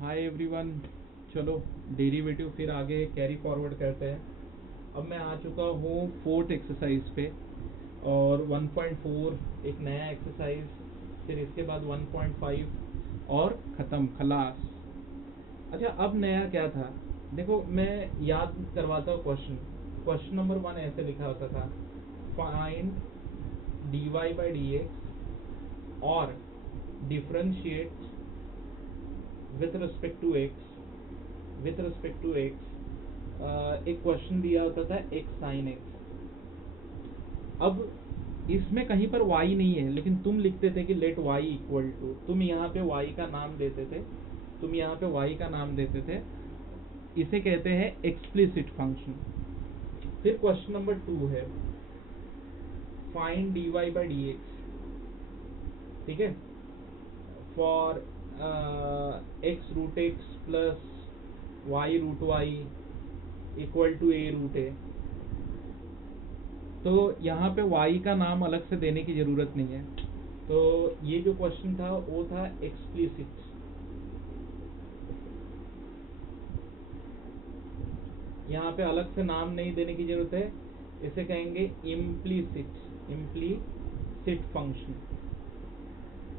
Hi everyone. चलो derivative फिर आगे कैरी फॉरवर्ड करते हैं। अब मैं आ चुका हूँ फोर्थ एक्सरसाइज पे और 1.4 एक नया एक्सरसाइज, फिर इसके बाद 1.5 और ख़त्म खलास। अच्छा, अब नया क्या था? देखो मैं याद करवाता हूँ। क्वेश्चन नंबर 1 ऐसे लिखा होता था, फाइंड dy by dx और differentiate with respect to x। एक क्वेश्चन दिया होता था x sin x। अब इसमें कहीं पर y नहीं है, लेकिन तुम लिखते थे कि लेट y इक्वल टू, तुम यहाँ पे y का नाम देते थे। इसे कहते हैं एक्सप्लिसिट फंक्शन। फिर क्वेश्चन नंबर 2 है, फाइंड dy by dx। ठीक है, for x root x plus y root y equal to a root a। तो यहाँ पे y का नाम अलग से देने की ज़रूरत नहीं है। तो ये जो क्वेश्चन था वो था एक्सप्लिसिट। यहाँ पे अलग से नाम नहीं देने की ज़रूरत है, इसे कहेंगे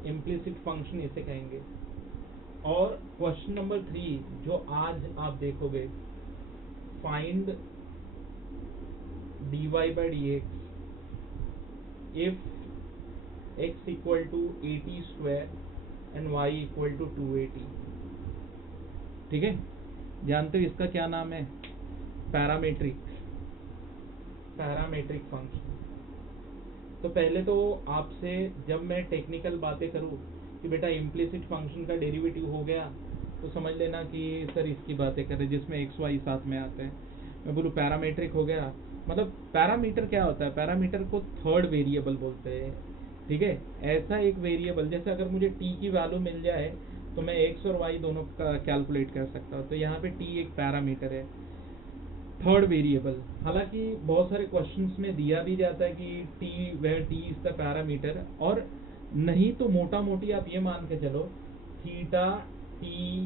इम्प्लीसिट फंक्शन इसे कहेंगे। और क्वेश्चन नंबर 3 जो आज आप देखोगे, find dy by dx if x equal to 80 square and y equal to 280। ठीक है, जानते हो इसका क्या नाम है? Parametric function. तो पहले तो आपसे जब मैं टेक्निकल बातें करूँ कि बेटा इम्प्लिसिट फंक्शन का डेरिवेटिव हो गया, तो समझ लेना कि सर इसकी बातें कर रहे जिसमें एक्स वाई साथ में आते हैं। मैं बोलूँ पैरामेट्रिक हो गया, मतलब पैरामीटर क्या होता है? पैरामीटर को थर्ड वेरिएबल बोलते हैं। ठीक है, ऐसा एक वेरिएबल, जैसे अगर मुझे टी की वैल्यू मिल जाए तो मैं एक्स और वाई दोनों का कैलकुलेट कर सकता हूँ। तो यहाँ पे टी एक पैरामीटर है, थर्ड वेरिएबल। हालांकि बहुत सारे क्वेश्चंस में दिया भी जाता है कि t where t is the parameter, और नहीं तो मोटा मोटी आप ये मान के चलो थीटा टी,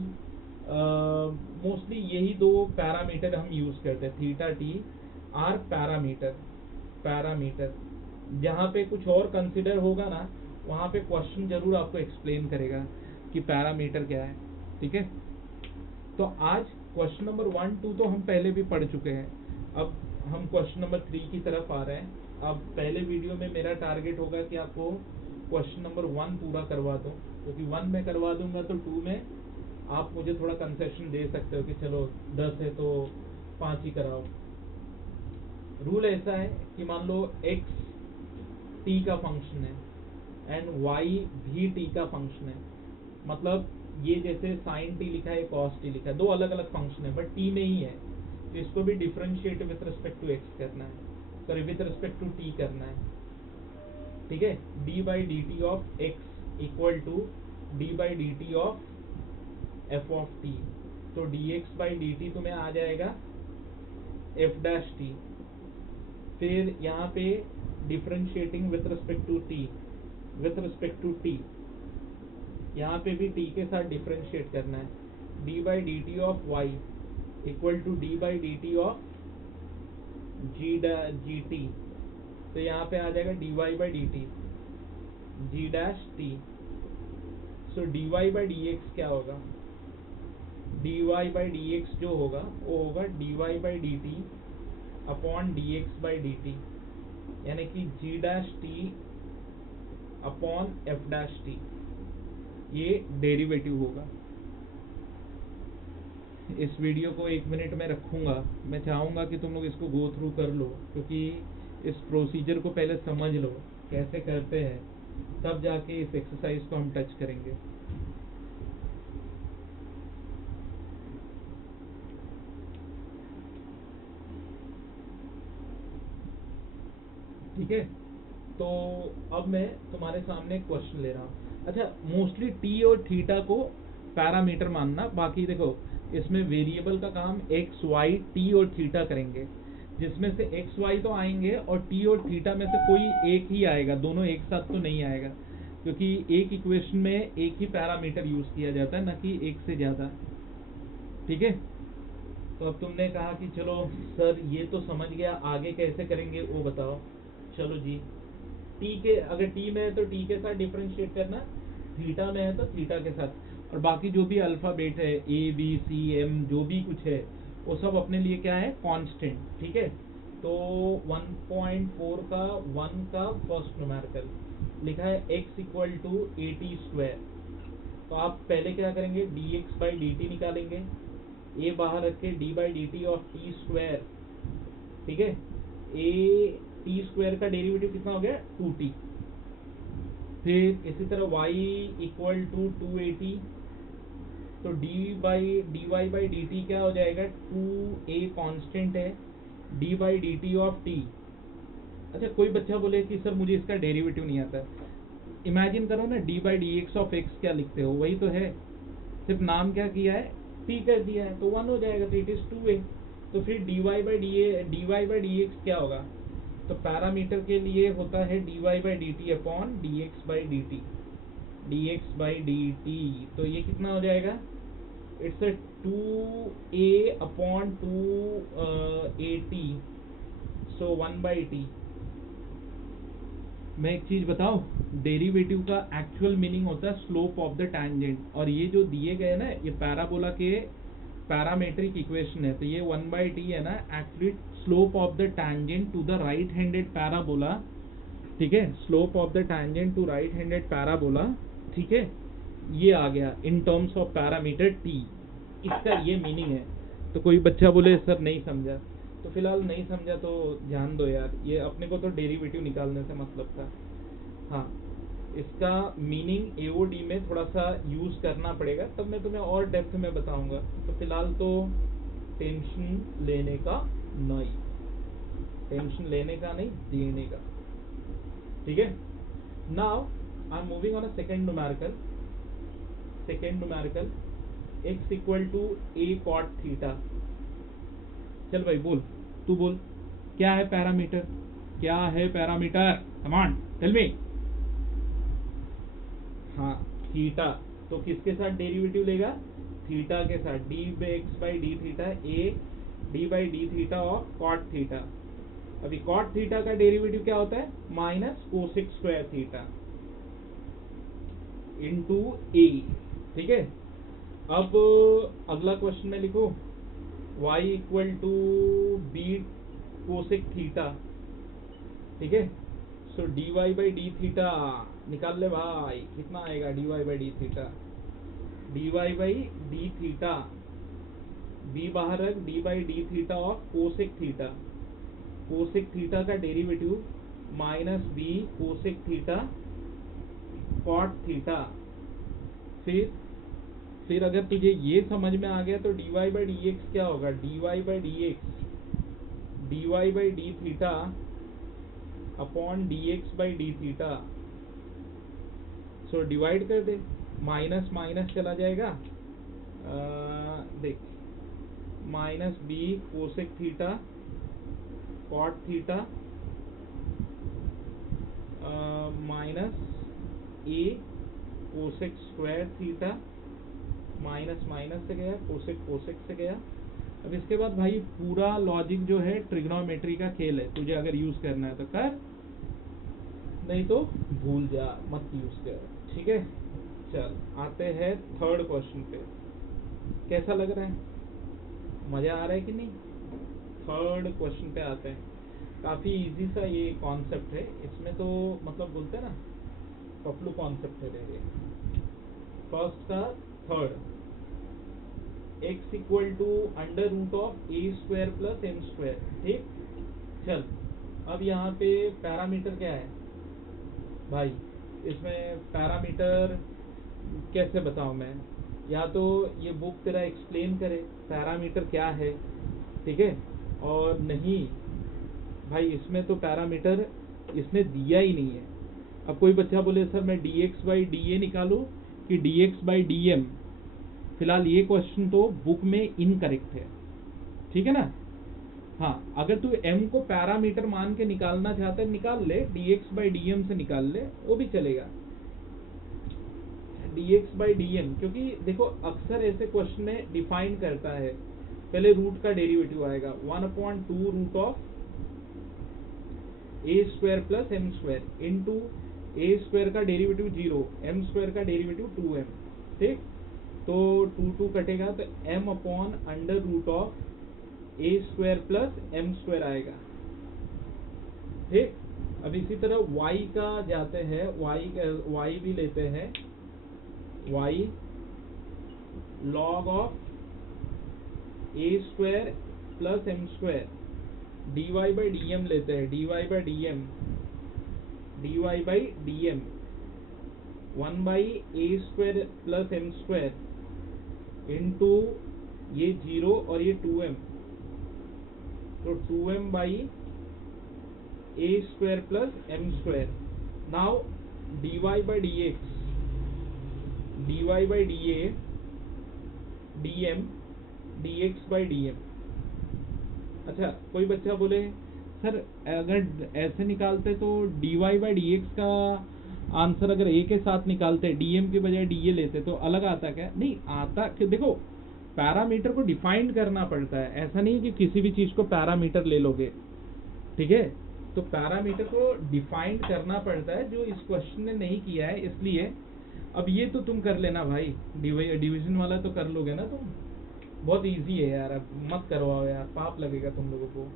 मोस्टली यही दो पैरामीटर हम यूज करते हैं, थीटा टी आर पैरामीटर। जहाँ पे कुछ और कंसिडर होगा ना, वहाँ पे क्वेश्चन जरूर आपको एक्सप्लेन करेगा कि पैरामीटर क्या है। ठीक है, तो आज क्वेश्चन नंबर 1 2 तो हम पहले भी पढ़ चुके हैं। अब हम क्वेश्चन नंबर 3 की तरफ आ रहे हैं। अब पहले वीडियो में मेरा टारगेट होगा कि आपको क्वेश्चन नंबर 1 पूरा करवा दूं, क्योंकि 1 में करवा दूंगा तो 2 में आप मुझे थोड़ा कंसेशन दे सकते हो कि चलो 10 है तो 5 ही कराओ। रूल ऐसा है कि मान लो x t का फंक्शन है एंड y भी t का फंक्शन है। मतलब ये जैसे साइन टी लिखा है, कॉस टी लिखा है, दो अलग अलग फंक्शन है बट टी में ही है, तो इसको भी differentiate with respect to x करना है, sorry with respect to t करना है। ठीक है, d by d t of x equal to d by d t of f of t. तो d x by d t तुम्हें आ जाएगा एफ डैश टी। फिर यहाँ पे differentiating with respect to t, यहाँ पे भी t के साथ डिफरेंशिएट करना है। D by d t of Y equal to d by d t of g t. तो यहाँ पे आ जाएगा d y by d t g dash t. So d y by d x क्या होगा? D y by d x जो होगा वो होगा d y by d t upon d x by d t, यानी कि g dash t upon f dash t. ये derivative होगा। इस वीडियो को 1 मिनट में रखूँगा। मैं चाहूँगा कि तुम लोग इसको गो थ्रू कर लो, क्योंकि इस प्रोसीजर को पहले समझ लो कैसे करते हैं, तब जाके इस एक्सरसाइज को हम टच करेंगे। ठीक है, तो अब मैं तुम्हारे सामने क्वेश्चन ले रहा हूँ। अच्छा, मोस्टली टी और थीटा को पैरामीटर मानना, बाकी देखो इसमें वेरिएबल का काम एक्स वाई टी और थीटा करेंगे, जिसमें से एक्स वाई तो आएंगे और टी और थीटा में से कोई एक ही आएगा, दोनों एक साथ तो नहीं आएगा। क्योंकि एक इक्वेशन में एक ही पैरामीटर यूज किया जाता है, ना कि एक से ज्यादा। ठीक है, तो अब तुमने कहा कि चलो सर ये तो समझ गया, आगे कैसे करेंगे वो बताओ। चलो जी, टी के अगर टी में है तो टी के साथ डिफरेंशिएट करना, थीटा में है तो थीटा के साथ, और बाकी जो भी अल्फाबेट है ए बी सी एम जो भी कुछ है वो सब अपने लिए क्या है, कांस्टेंट। ठीक है, तो 1.4 का 1 का फर्स्ट न्यूमेरिकल लिखा है x equal to a t square. तो आप पहले क्या करेंगे, dx बाई डी टी निकालेंगे, a बाहर रख के d by d t of t square. ठीक है, ए टी स्क्वायर का डेरिवेटिव कितना हो गया, 2t। फिर इसी तरह y इक्वल टू 280, तो d y by d t क्या हो जाएगा, 2a कांस्टेंट है, d by d t of t। अच्छा, कोई बच्चा बोले कि सर मुझे इसका डेरिवेटिव नहीं आता। इमेजिन करो ना, d by d x of x क्या लिखते हो, वही तो है, सिर्फ नाम क्या किया है, t कर दिया है, तो 1 हो जाएगा, तो इट इज 2a। तो फिर dy बाई डी एक्स क्या होगा, तो पैरामीटर के लिए होता है dy by d t upon dx by d T, dx by d T. तो ये कितना हो जाएगा, it's 2a upon 2at, so 1 by T. मैं एक चीज बताऊं, डेरिवेटिव का एक्चुअल मीनिंग होता है स्लोप ऑफ द टैंजेंट, और ये जो दिए गए ना ये पैराबोला के पैरामेट्रिक इक्वेशन है, तो ये 1 बाई टी है ना, actually slope of the tangent to the right handed parabola. ठीक है, slope of the tangent to right handed parabola. ठीक है, ये आ गया in terms of parameter t, इसका ये मीनिंग है। तो कोई बच्चा बोले सर नहीं समझा, तो फिलहाल नहीं समझा तो ध्यान दो यार, ये अपने को तो डेरिवेटिव निकालने से मतलब था। हाँ, इसका मीनिंग एओडी में थोड़ा सा यूज करना पड़ेगा, तब मैं तुम्हें और डेप्थ में बताऊंगा। तो फिलहाल तो टेंशन लेने का नहीं, टेंशन लेने का नहीं, देने का। ठीक है, now I am moving on a second numerical. Second numerical x equal to a cot theta. चल भाई बोल, तू बोल, क्या है पैरामीटर, क्या है parameter, come on tell me. हाँ, थीटा, तो किसके साथ डेरिवेटिव लेगा, थीटा के साथ, d x by d theta, a d by d theta of cot theta. अभी कॉट थीटा का डेरिवेटिव क्या होता है, minus cosec square theta into a. ठीक है, अब अगला क्वेश्चन में लिखो y equal to b cosec theta. ठीक है, so d y by d theta निकाल ले भाई, कितना आएगा d y by d theta, d y by d theta, b बाहर रख, D by d theta of cosec theta. Cosec theta का derivative minus b cosec theta cot theta. फिर अगर तुझे ये समझ में आ गया तो dy बाई डी एक्स क्या होगा, dy by d x, dy by d theta upon dx by d theta. So divide कर दे, माइनस माइनस चला जाएगा, देख, minus b cosec theta cot theta minus a cosec square theta, minus minus से गया, cosec cosec से गया। अब इसके बाद भाई पूरा लॉजिक जो है ट्रिग्नोमेट्री का खेल है, तुझे अगर यूज करना है तो कर, नहीं तो भूल जा, मत यूज कर। ठीक है, चल आते हैं थर्ड क्वेश्चन पे। कैसा लग रहा है, मजा आ रहा है कि नहीं। थर्ड क्वेश्चन पे आते हैं, काफी इजी सा ये कॉन्सेप्ट है, इसमें तो मतलब बोलते हैं ना पपलू कॉन्सेप्ट है ये। फर्स्ट का third, x equal to under root of a square plus m square. ठीक, चल अब यहाँ पे पैरामीटर क्या है भाई, इसमें पैरामीटर कैसे बताऊं मैं, या तो ये बुक तेरा एक्सप्लेन करे पैरामीटर क्या है। ठीक है, और नहीं भाई इसमें तो पैरामीटर इसने दिया ही नहीं है। अब कोई बच्चा बोले सर मैं dx बाई डी ए निकालूं कि dx बाई डी एम, फिलहाल ये क्वेश्चन तो बुक में इनकरेक्ट है। ठीक है ना, हाँ, अगर तू m को पैरामीटर मान के निकालना चाहता है निकाल ले, dx बाई डी एम से निकाल ले, वो भी चलेगा। dx by dm, क्योंकि देखो अक्सर ऐसे क्वेश्चन में डिफाइन करता है, पहले रूट का डेरिवेटिव आएगा 1/2 root of a square plus m square into a square का डेरिवेटिव 0, m स्क्वायर का डेरिवेटिव 2m, ठीक। तो 2 कटेगा तो m upon under root of a square plus m square आएगा, ठीक। अब इसी तरह y का जाते हैं, y भी लेते हैं, y log of a square plus m square dy by dm लेते हैं, dy by dm 1 by a square plus m square into ये 0 और ये 2m, तो 2m by a square plus m square. Now dy by dx, dy by da dm dx by dm। अच्छा, कोई बच्चा बोले सर अगर ऐसे निकालते तो dy बाई dx का आंसर अगर a के साथ निकालते, dm के बजाय da लेते तो अलग आता क्या? नहीं आता कि देखो पैरामीटर को डिफाइन करना पड़ता है, ऐसा नहीं कि किसी भी चीज को पैरामीटर ले लोगे, ठीक है। तो पैरामीटर को डिफाइन करना पड़ता है, जो इस क्वेश्चन ने नहीं किया है, इसलिए अब ये तो तुम कर लेना भाई, डिवीजन वाला तो कर लोगे ना तुम, बहुत इजी है यार, अब मत करवाओ यार, पाप लगेगा तुम लोगों को,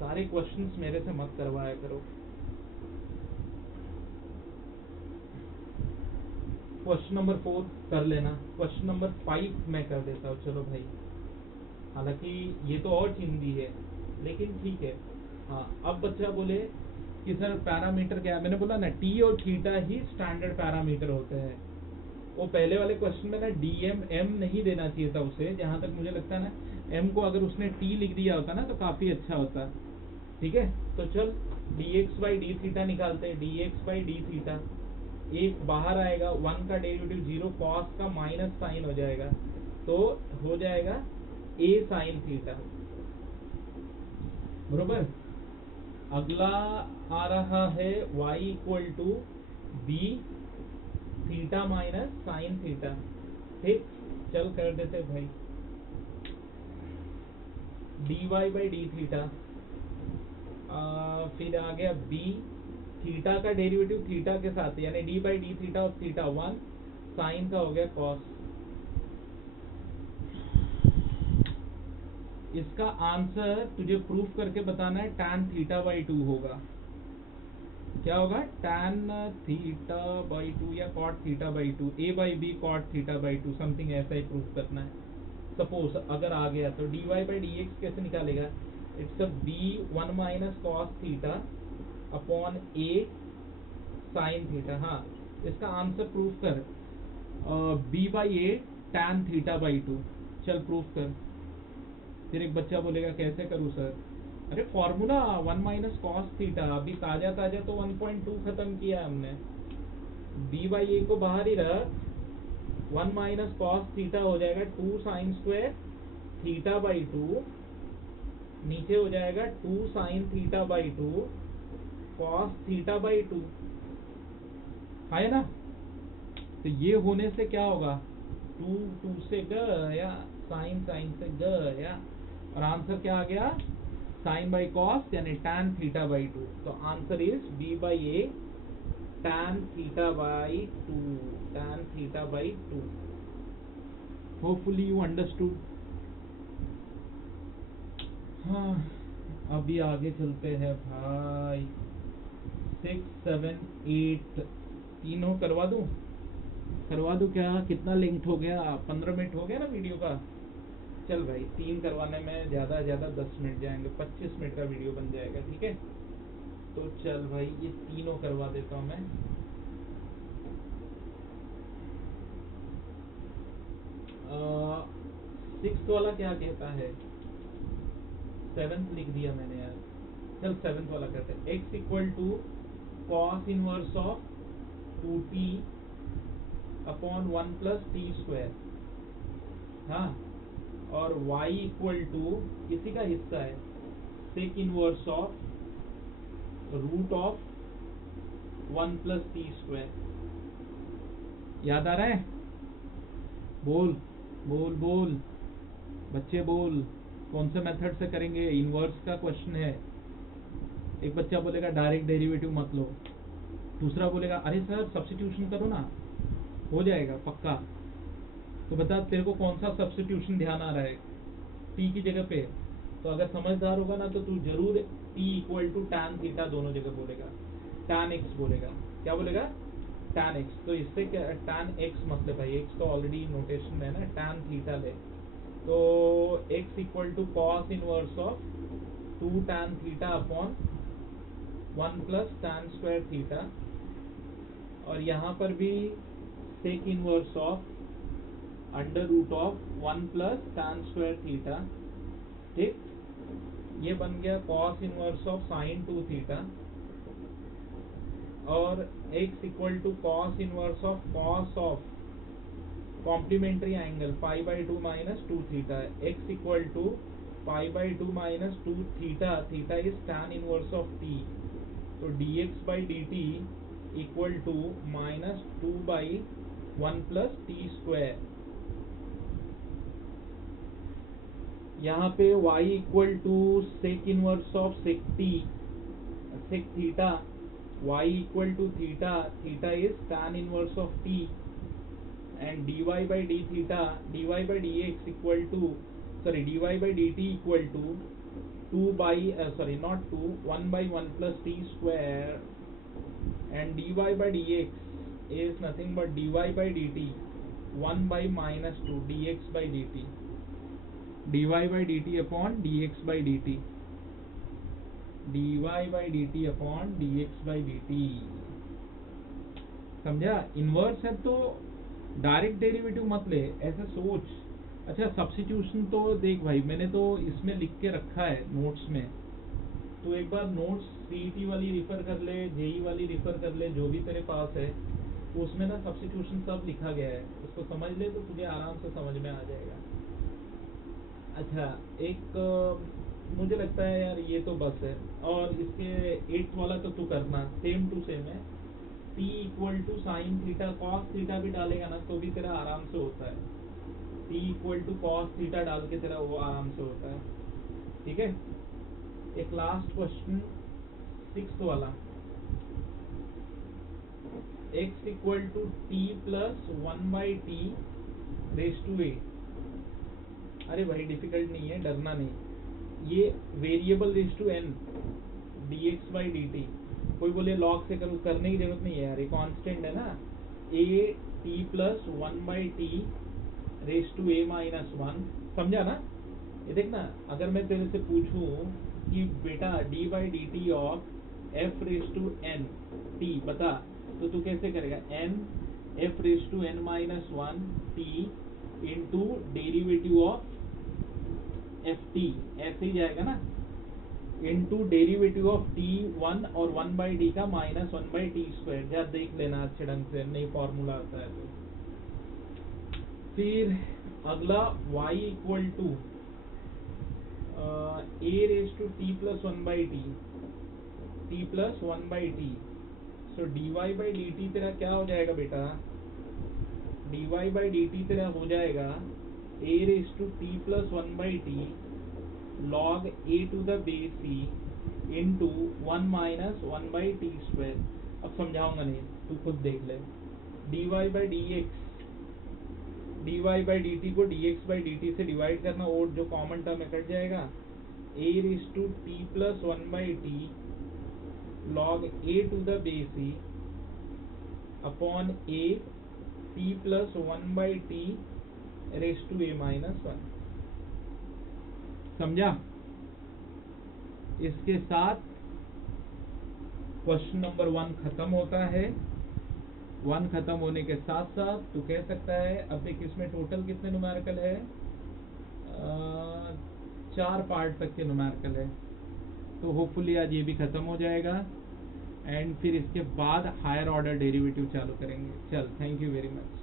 सारे क्वेश्चंस मेरे से मत करवाया करो। क्वेश्चन नंबर 4 कर लेना, क्वेश्चन नंबर 5 मैं कर देता हूँ, चलो भाई, हालांकि ये तो और चिंदी है लेकिन ठीक है। हाँ, अब बच्चा बोले कि सर पैरामीटर क्या है, मैंने बोला ना टी और थीटा ही स्टैंडर्ड पैरामीटर होते हैं। वो पहले वाले क्वेश्चन में ना डीएम एम नहीं देना चाहिए था उसे, जहां तक मुझे लगता है ना एम को अगर उसने टी लिख दिया होता ना तो काफी अच्छा होता, ठीक है। तो चल dx बाई डी थीटा निकालते हैं, dx बाई डी थीटा, एक बाहर आएगा, 1 का डेरिवेटिव 0, कॉस का माइनस साइन हो जाएगा, तो हो जाएगा a साइन थीटा, बरोबर। अगला आ रहा है y equal to b theta minus sine theta, ठीक। चल कर देते भाई, dy बाई डी थीटा, फिर आ गया b थीटा का डेरिवेटिव थीटा के साथ, यानी d by d theta of theta 1, sine का हो गया कॉस। इसका आंसर तुझे प्रूफ करके बताना है, tan थीटा बाई 2 होगा। क्या होगा? tan थीटा बाई 2 या cot थीटा बाई 2, a बाई b cot theta by 2, something ऐसा ही प्रूफ करना है। सपोज अगर आ गया तो dy बाई डी एक्स कैसे निकालेगा? It's a b 1 minus cos theta upon a sine theta. हाँ, इसका आंसर प्रूफ कर, b by A tan theta by 2। चल प्रूफ कर। फिर एक बच्चा बोलेगा कैसे करूँ सर? अरे फॉर्मूला 1 माइनस कॉस थीटा, अभी ताजा तो 1.2 खत्म किया हमने, b बाई ए को बाहर ही रख, 1 माइनस कॉस थीटा हो जाएगा 2 साइन स्क्वायर थीटा बाई 2, नीचे हो जाएगा 2 sine theta by 2 cos theta by 2, है ना। तो ये होने से क्या होगा, 2 से गया, साइन से गया, और आंसर क्या आ गया? साइन बाई कॉस यानी tan थीटा बाई 2। तो answer is b by A tan theta by 2, tan theta by 2। Hopefully you understood. हाँ, अभी आगे चलते हैं भाई, 6, 7, 8 तीनों करवा दूं क्या? कितना लेंथ हो गया? 15 मिनट हो गया ना वीडियो का। चल भाई, 3 करवाने में ज्यादा 10 मिनट जाएंगे, 25 मिनट का वीडियो बन जाएगा, ठीक है। तो चल भाई, ये तीनों करवा देता हूँ मैं। सिक्स्थ वाला क्या कहता है? 7th लिख दिया मैंने यार। चल 7th वाला कहते हैं, x equal to cos inverse of 2t upon 1 plus t square. हाँ, और y इक्वल टू किसी का हिस्सा है, sec inverse of root of 1 plus t square. याद आ रहा है? बोल बोल बोल बच्चे बोल, कौन से मेथड से करेंगे? इनवर्स का क्वेश्चन है। एक बच्चा बोलेगा डायरेक्ट डेरिवेटिव मत लो, दूसरा बोलेगा अरे सर सब्स्टिट्यूशन करो ना, हो जाएगा पक्का। तो बता तेरे को कौन सा सब्स्टिट्यूशन ध्यान आ रहा है टी की जगह पे? तो अगर समझदार होगा ना तो तू जरूर t equal to tan theta दोनों जगह बोलेगा, टैन एक्स बोलेगा। क्या बोलेगा? Tan x. तो इससे क्या टैन एक्स मतलब भाई एक्स तो ऑलरेडी नोटेशन है ना, टैन थीटा ले तो x equal to cos inverse of 2 tan theta upon 1 plus tan square theta, और यहाँ पर भी sec inverse of under root of 1 plus tan square theta. ठीक, ये बन गया cos inverse of sine 2 theta, और x equal to cos inverse of cos of complementary angle pi by 2 minus 2 theta. x equal to pi by 2 minus 2 theta, theta is tan inverse of t, तो dx by dt equal to minus 2 by 1 plus t square. यहाँ पे y equal to sec inverse of sec t, sec theta, y equal to theta, theta is tan inverse of t, and dy by d theta, dy by dx equal to, sorry, dy by dt equal to 2 by, sorry not 2, 1 by 1 plus t square, and dy by dx is nothing but dy by dt 1 by minus 2 dx by dt, dy by dt upon dx by dt, dy by dt upon dx by dt। समझा? Inverse है तो direct derivative मत ले, ऐसे सोच। अच्छा substitution तो देख भाई, मैंने तो इसमें लिख के रखा है नोट्स में, तो एक बार नोट्स सीईटी वाली रिफर कर ले, जेई वाली रिफर कर ले, जो भी तेरे पास है उसमें ना सब्स्टिट्यूशन सब लिखा गया है, उसको समझ ले तो तुझे आराम से समझ में आ जाएगा। अच्छा एक मुझे लगता है यार ये तो बस है, और इसके 8th वाला तो तू करना सेम टू सेम है। t इक्वल टू साइन थीटा कॉस थीटा भी डालेगा ना तो भी तेरा आराम से होता है, t equal to cos theta डाल के तेरा वो आराम से होता है। ठीक है, एक लास्ट क्वेश्चन 6th वाला, x equal to t plus 1 by t raise to a. अरे भाई डिफिकल्ट नहीं है, डरना नहीं, ये variable raise to n dx by dt। कोई बोले लॉग से करने की जरूरत नहीं है यार, ये कांस्टेंट है ना, a t plus 1 by t raise to a minus 1। समझा ना? ये देख ना, अगर मैं तेरे से पूछूं कि बेटा d by d t of f raise to n t बता, तो तू कैसे करेगा? n f raise to n minus 1 t into derivative of f t, ऐसे ही जाएगा ना, इंटू डेरिवेटिव ऑफ टी 1 और 1 बाई डी का माइनस 1 बाई टी स्क्वायर। जा देख लेना अच्छे ढंग से, नहीं फॉर्मूला आता है तो। फिर अगला y equal to a raise to t plus 1 by t plus 1 by t, so d y by d t तेरा क्या हो जाएगा बेटा? D y by d t तेरा हो जाएगा a raise to t plus 1 by t log a to the base c into 1 minus 1 by t square। अब समझाऊंगा नहीं, तू खुद देख ले। dy by dx, dy by dt को dx by dt से डिवाइड करना, और जो कॉमन टर्म है कट जाएगा, a raised to t plus 1 by t log a to the base c upon a t plus 1 by t raised to a minus 1। समझा? इसके साथ क्वेश्चन नंबर 1 खत्म होता है। 1 खत्म होने के साथ साथ तू कह सकता है, अब देख इसमें टोटल कितने न्यूमेरिकल है? 4 पार्ट तक के न्यूमेरिकल है, तो होपफुली आज ये भी खत्म हो जाएगा, एंड फिर इसके बाद हायर ऑर्डर डेरिवेटिव चालू करेंगे। चल, थैंक यू वेरी मच।